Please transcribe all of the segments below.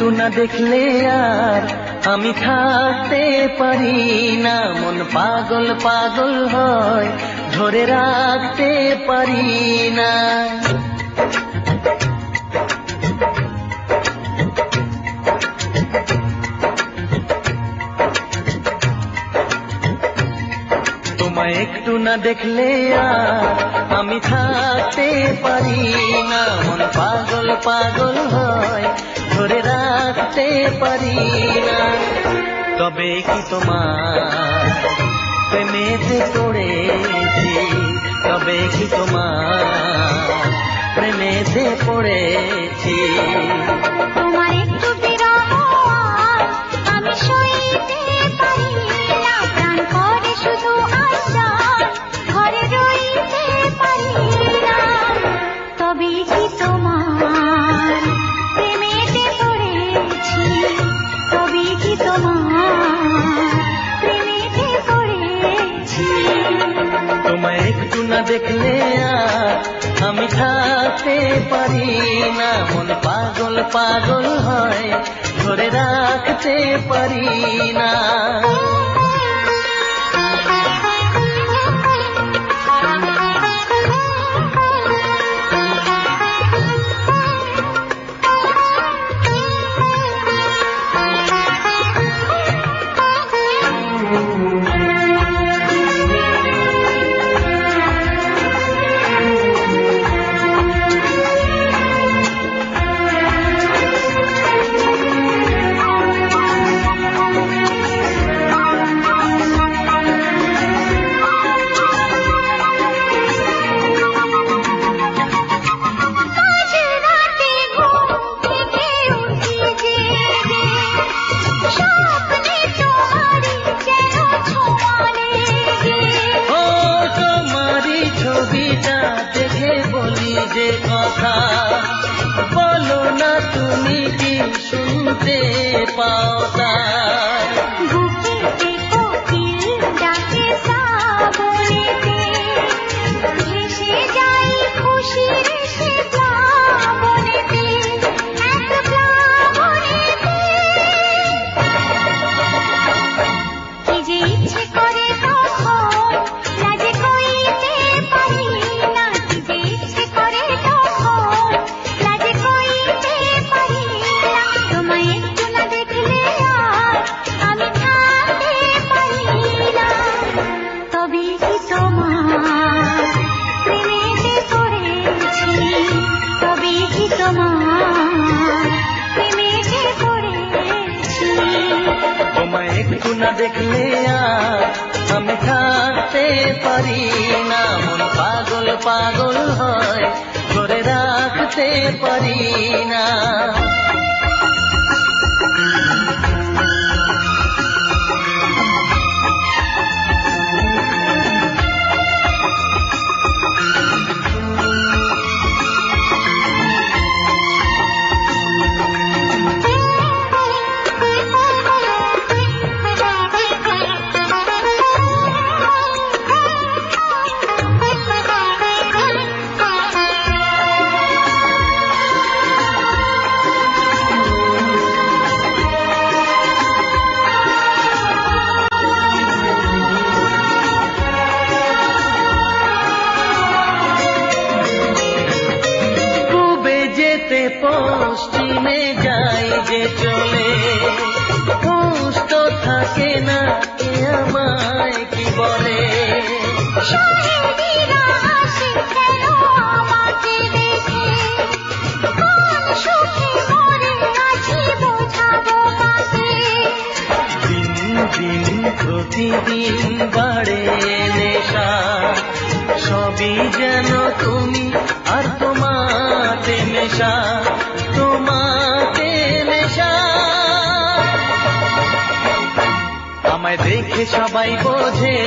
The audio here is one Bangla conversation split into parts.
একটু না দেখলে আর আমি থাকতে পারি না, মন পাগল পাগল হয়, ধরে রাখতে পারি না। তোমায় একটু না দেখলে আর আমি থাকতে পারি না, মন পাগল পাগল হয়, ধরে রাখতে পারি না। তবে কি তোমার প্রেমেতে পড়েছি, তবে কি তোমার প্রেমেতে পড়েছি। তোমার একটু বিরহ আমি সইতে পারি না, প্রাণ করে শুধু আশা, ঘরে রইতে পারি না। তবে কি তোমার প্রেমেতে পড়েছি, তবে কি তোমার প্রেমেতে পড়েছি। তোমায় একটু না দেখলে আর আমি থাকতে পারি না, মন পাগল পাগল হয়, ধরে রাখতে পারি না। যে কথা বলো না তুমি কি শুনতে পাও তাই, বুকেতে কোকিল ডাকে শ্রাবণেতে, ভেসে যাই খুশির সে প্লাবনেতে, এক প্লাবনেতে। কি যে ইচ্ছে করে তখন লাজে কইতে পারি না, কি যে ইচ্ছে করে তখন লাজে কইতে পারি না। তোমায় একটু না দেখলে আর আমি থাকতে পারি না, তবে কি তোমার প্রেমেতে পড়েছি, তবে কি তোমার প্রেমেতে পড়েছি। তোমায় একটু না দেখলে আর আমি থাকতে পারি না, মন পাগল পাগল হয়, ধরে রাখতে পারি না। পশ্চিমে যাই যে চলে, হুঁশ তো থাকে না, কে আমায় কি বলে। শহীদেরা আসে কেন আমাকে দেখে, কোন সুখে মরে আছি বোঝাবো কাকে। দিন দিন প্রতিদিন বাড়ে নেশা, সবই যেন তুমি আর তোমাতে নেশা, তোমাতে নেশা। আমায় দেখে সবাই বোঝে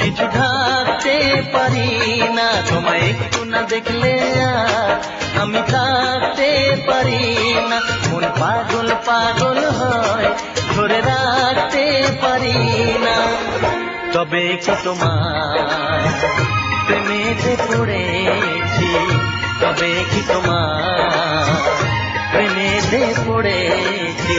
কিছু ঢাকতে পারি না, তোমায় একটু না দেখলে আর আমি থাকতে পারি না, মন পাগল পাগল হয়, ধরে রাখতে পারি না। তবে কি তোমার প্রেমেতে পড়েছি, তবে কি তোমার প্রেমে কেঁদে পড়েছি।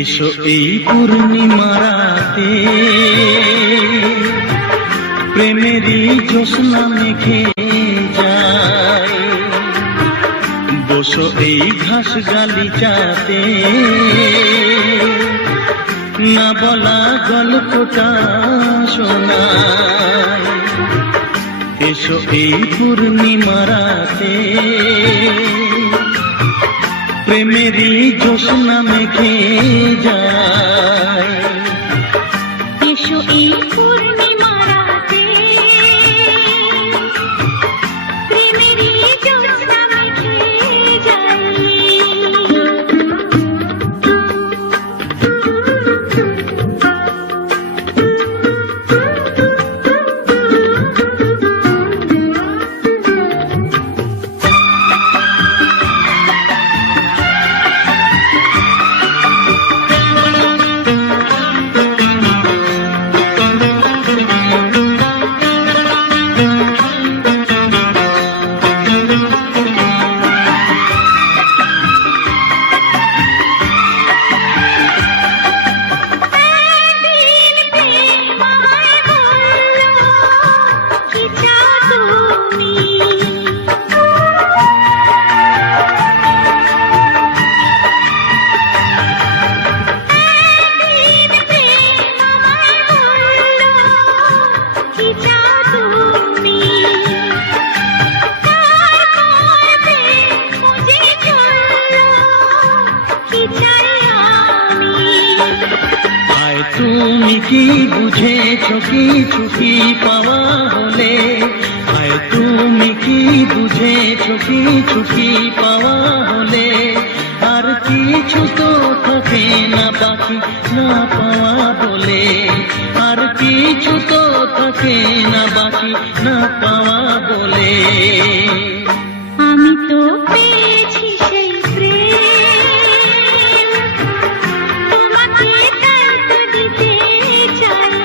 এসো এই পূর্ণিমা রাতে প্রেমেরই জ্যোৎস্না মেখে যায়, বসো এই ঘাস গালিচাতে না বলা গল্পটা শোনায়। এসো এই পূর্ণিমা রাতে প্রেমেরই জ্যোৎস্না মেখে যায়, এসো এই পূর্ণিমা রাতে প্রেমেরই জ্যোৎস্না মেখে যায়। তুমি কি বুঝেছো কিছু কি পাওয়া হলে, আয় তুমি কি বুঝেছো কিছু কি পাওয়া হলে, আর কিছু তো থাকে না বাকি না পাওয়া বলে, আর কিছু তো থাকে না বাকি না পাওয়া বলে। আমি তো পেয়েছি সেই প্রেম, তোমাকে তাই তো দিতে চাই।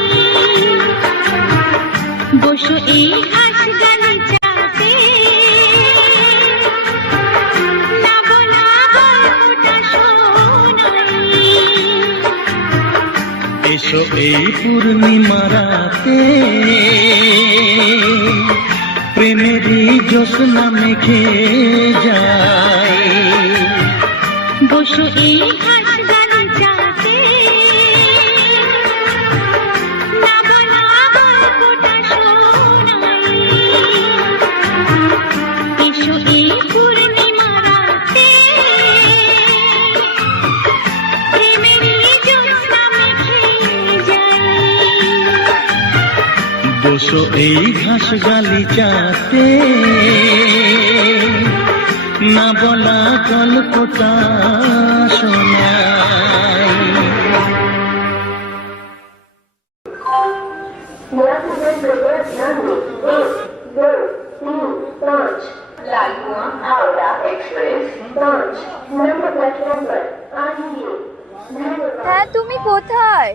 বসো এই ঘাস গালিচাতে, না বলা গল্পটা শোনাই। এসো এই পূর্ণিমা রাতে প্রেমেরই জ্যোৎস্না মেখে যায়, বসো এই ঘাস গালিচাতে, না বলা গল্পটা শোনাই। এসো এই পূর্ণিমা রাতে প্রেমেরই জ্যোৎস্না মেখে যায়। বসো এই ঘাস গালিচাতে, না বলা গল্পটা শোনায়। Lalkuan Howrah express 5 number platform पर आइए। হ্যাঁ তুমি কোথায়?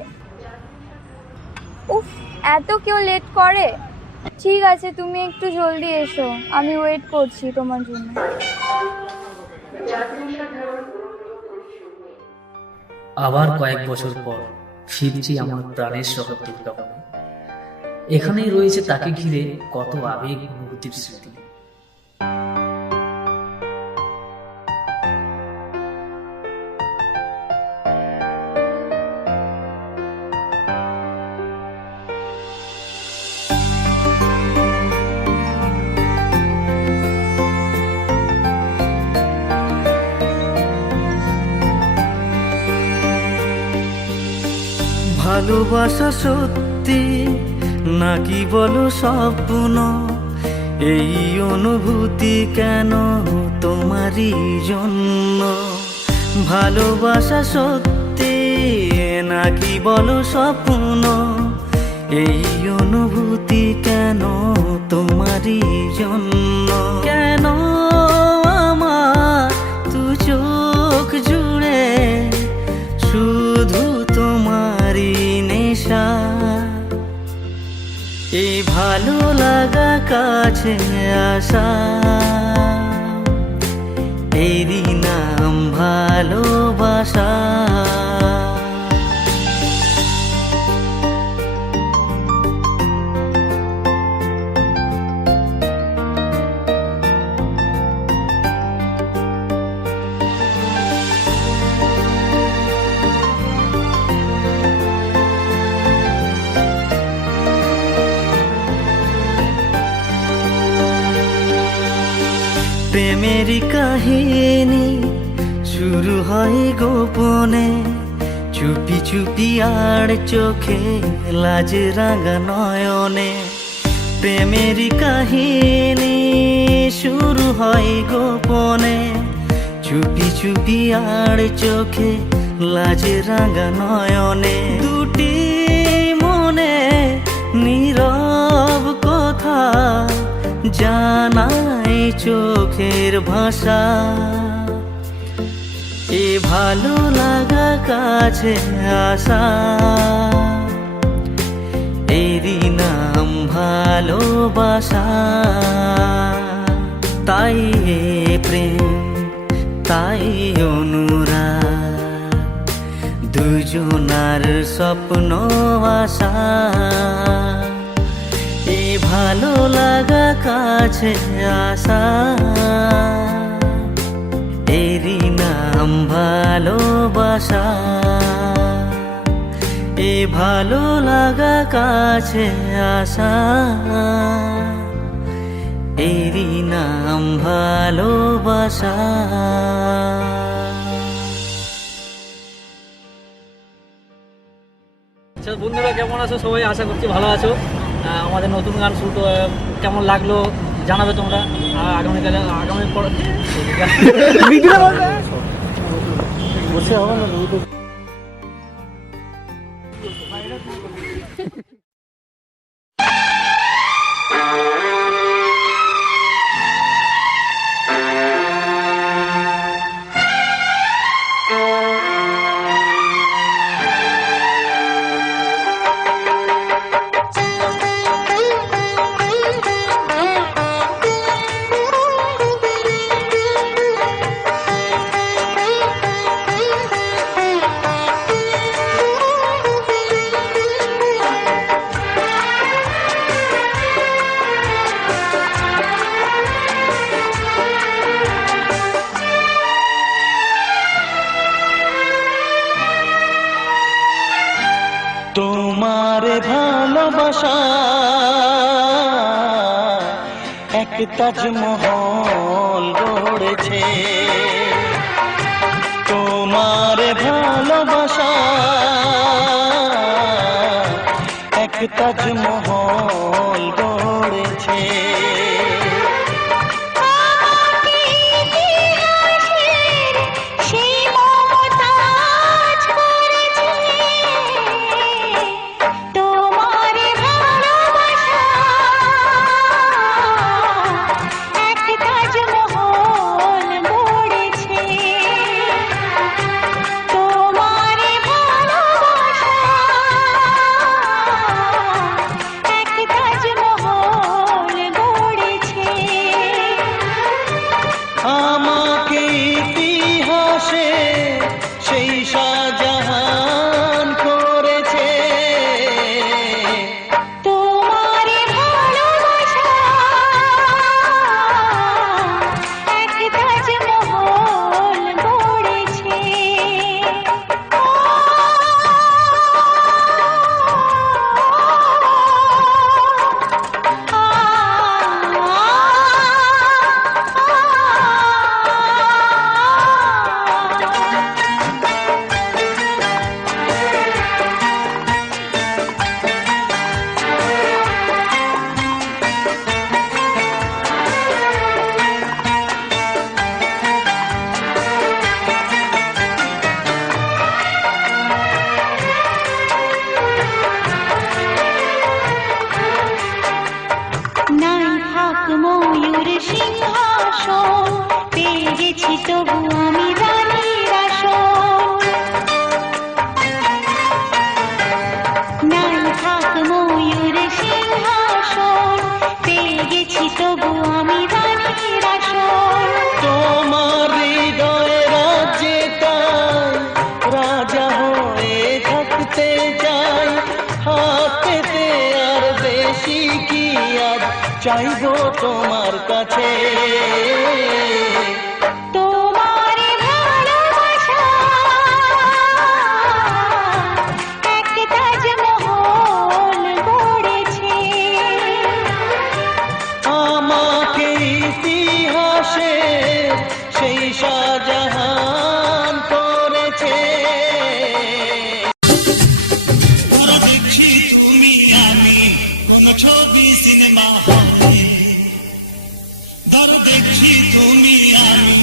উফ, এত কেউ লেট করে। ঠিক আছে তুমি একটু জলদি এসো, আমি ওয়েট করছি তোমার জন্য। যাত্রী সাধারণ আবার কয়েক বছর পর ফিরছি আমার প্রাণের শহর দুর্গাপুরে। এখানেই রয়েছে তাকে ঘিরে কত আবেগ অনুভূতির স্মৃতি। ভালোবাসা সত্যি নাকি বলো স্বপ্ন, এই অনুভূতি কেন তোমারই জন্য? ভালোবাসা সত্যি নাকি বলো স্বপ্ন, এই অনুভূতি কেন তোমারই জন্য? কেন আমার দু চোখ জুড়ে শুধু তোমারই নেশা? এই ভালো লাগা কাছে আসা, এরই নাম ভালোবাসা। প্রেমের কাহিনী শুরু হয় গোপনে, চুপি চুপি আর চোখে লাজ রাঙা নয়নে। প্রেমের কাহিনী শুরু হয় গোপনে, চুপি চুপি আর চোখে লাজ রাঙা নয়নে। দুটি মনে নীরব কথা জানাই চোখের ভাষা। এ ভালো লাগা কাছে আসা, এরই নাম ভালোবাসা। তাই এ প্রেম, তাই অনুরাগ, দুজনার স্বপ্ন আশা। এই ভালো লাগা কাছে আসা, এরই নাম ভালোবাসা। এই ভালো লাগা কাছে আসা, এরই নাম ভালোবাসা। আচ্ছা বন্ধুরা, কেমন আছো সবাই? আশা করছি ভালো আছো। আমাদের নতুন গান শুট কেমন লাগলো জানাবে তোমরা। আগামীকালে পর তোমারে ভালোবাসা এক তাজমহল গড়েছে। তোমারে ভালোবাসা এক তাজমহল গড়েছে। এক চাইবো তোমার কাছে। তোমার ভালোবাসা এক তাজমহল গড়েছে, আমাকে ইতিহাসে সেই শাহজাহান করেছে। দেখছি তুমি আমি কোন ছবি সিনেমা হলে, ধরো দেখছি তুমি আমি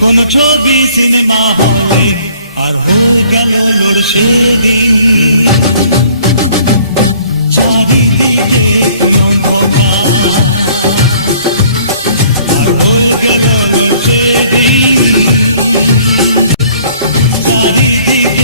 কোন ছবি সিনেমা হলে, আর হয়ে গেল নূর সেদিন চারিদিকে অন্ধকার, আর হয়ে গেল নূর সেদিন চারিদিকে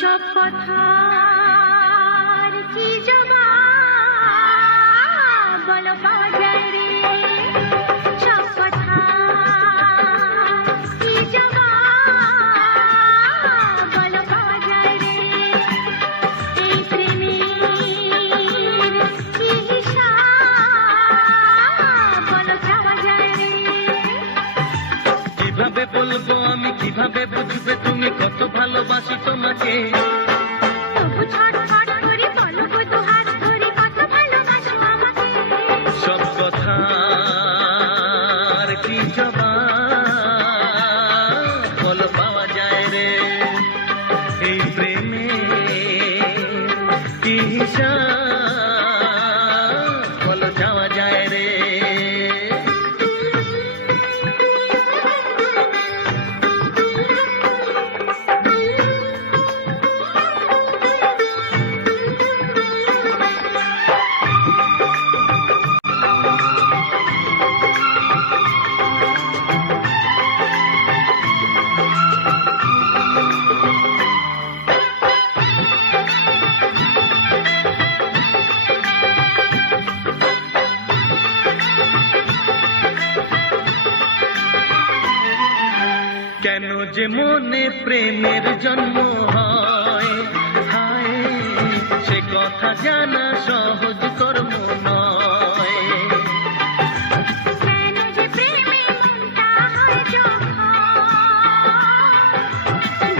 সব কথার কি জবাব বলো পাওয়া যায় রে, সব কথার কি জবাব বলো পাওয়া যায় রে, এই প্রেমের কি হিসাব বলো চাওয়া যায় রে। গো আমি কিভাবে বুঝবে তুমি কত ভালোবাসি তোমাকে তবু ছটফট করে বলো গো দুহাত ধরে কত ভালোবাসো আমাকে সব কথা আর কি জবাব বল পাওয়া যায় রে এই প্রেমে কি হিসাব বল যাওয়া যায় রে কেন যে মনে প্রেমের জন্ম হয় হায় সে কথা জানা সহজ কর্ম নয় কেন যে প্রেমে মনটা হয় যখন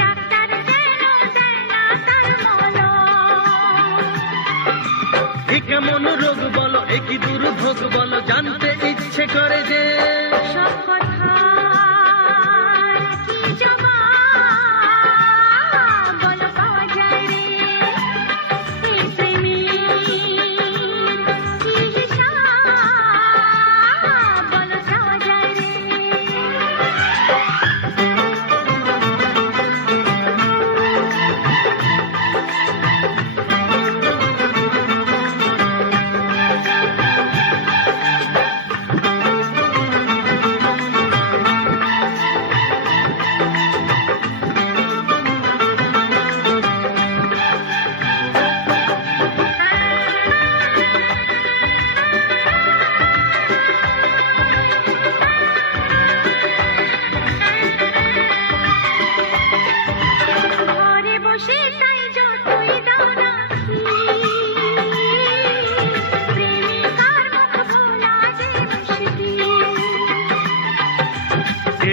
ডাক্তার কেন দেয় না তার মলম এ কেমন রোগ বলো এ কি দুর্ভোগ বলো জানতে ইচ্ছে করে যে সব কথার কি জবাব বলো পাওয়া যায় রে এই প্রেমের কি হিসাব বলো চাওয়া যায় রে ঘরে বসে তাই যতই দাও না প্রেমিকার মুখ ভোলা যে মুশকিল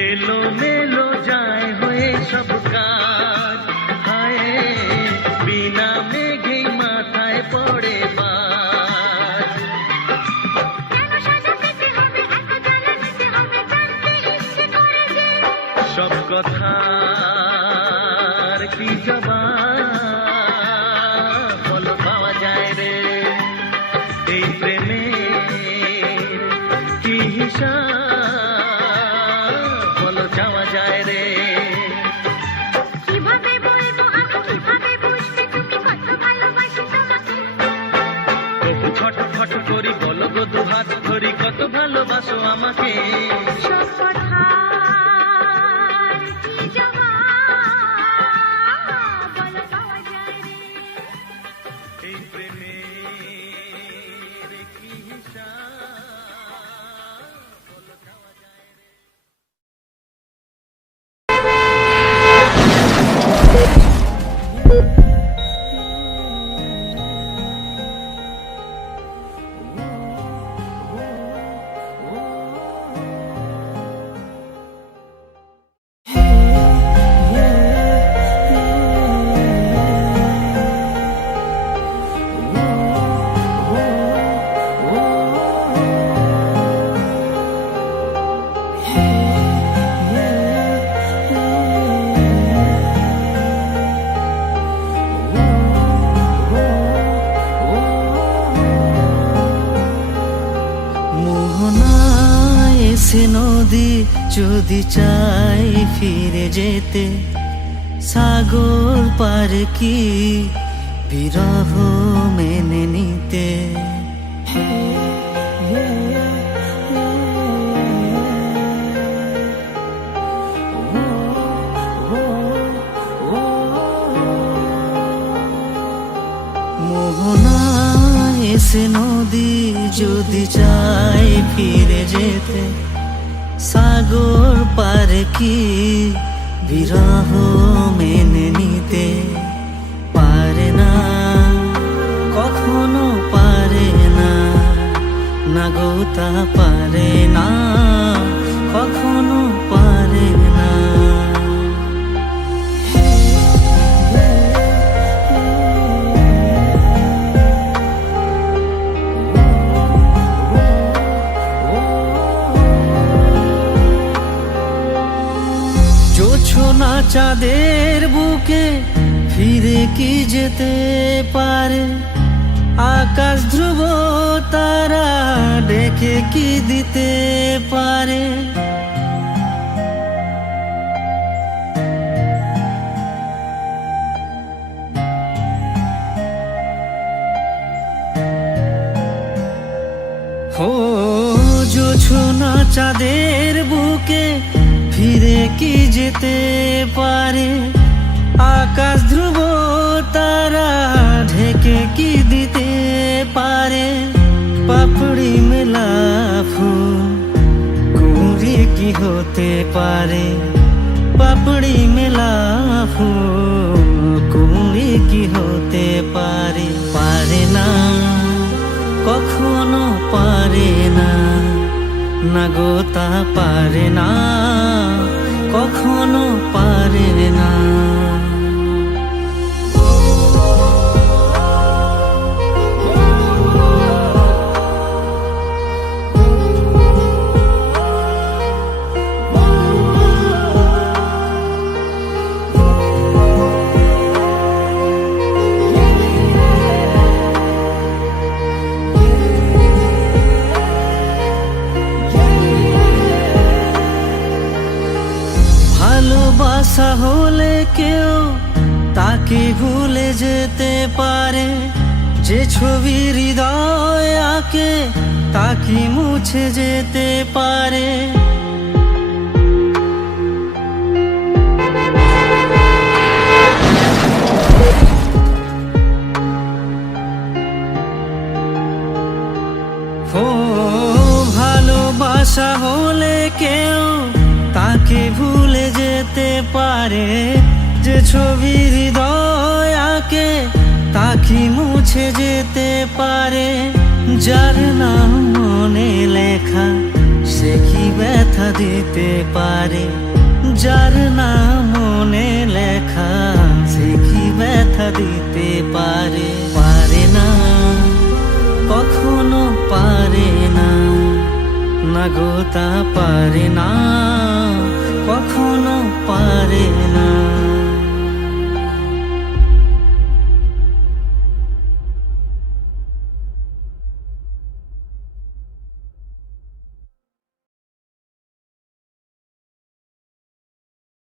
এলো মেলো যায় হয়ে সব কাজ হায় বিনা মেঘেই মাথায় পড়ে বাজ কেন সাজা পেতে হবে এত জ্বালা নিতে হবে জানতে ইচ্ছে করে যে সব কথার কি জবাব বলো পাওয়া যায় রে এই প্রেমের কি হিসাব বলো যাওয়া যায় রে কিভাবে বলবো আমি কিভাবে বুঝবে তুমি কত ভালোবাসি তোমাকে তবু ছটফট করি বলো গো দুহাত ধরি কত ভালোবাসো আমাকে সব কথার কি জবাব বলো পাওয়া যায় রে এই প্রেমের কি হিসাব বলো যাওয়া যায় রে মোহনায় এসে নদী যদি চাই ফিরে যেতে সাগর পার কি বিরহ মেনে নিতে মোহনায় এসে নদী যদি চাই ফিরে যেতে সাগর পার কি বিরহ মেনে নিতে পারে না, কখনো পারে না, না গো তা পারে না, কখনো পারে না। চাঁদের বুকে ফিরে কি যেতে পারে, আকাশ ধ্রুব তারা ডেকে কি দিতে পারে। ও জোছনা চাঁদের বুকে ফিরে কি যেতে পারে, আকাশ ধ্রুব তারা ঢেকে কি দিতে পারে। পাপড়ি মেলা ফুল কুঁড়ি কি হতে পারে, পাপড়ি মেলা ফুল কুঁড়ি কি হতে পারে। পারে না, কখনো পারে না, না গো তা পারে না, কখনো পারে না। ভালোবাসা হলে কেউ তাকে ভুলে যেতে পারে, যে ছবি হৃদয় আঁকে তাকে মুছে যেতে পারে। ও ভালোবাসা হলে কেউ তাকে ভুলে যেতে পারে, যে ছবি হৃদয় আঁকে তাকে মুছে যেতে পারে। যার নাম মনে লেখা সে কি ব্যথা দিতে পারে, যার নাম মনে লেখা সে কি ব্যথা দিতে পারে। পারে না, কখনো পারে না, না গো তা পারে না।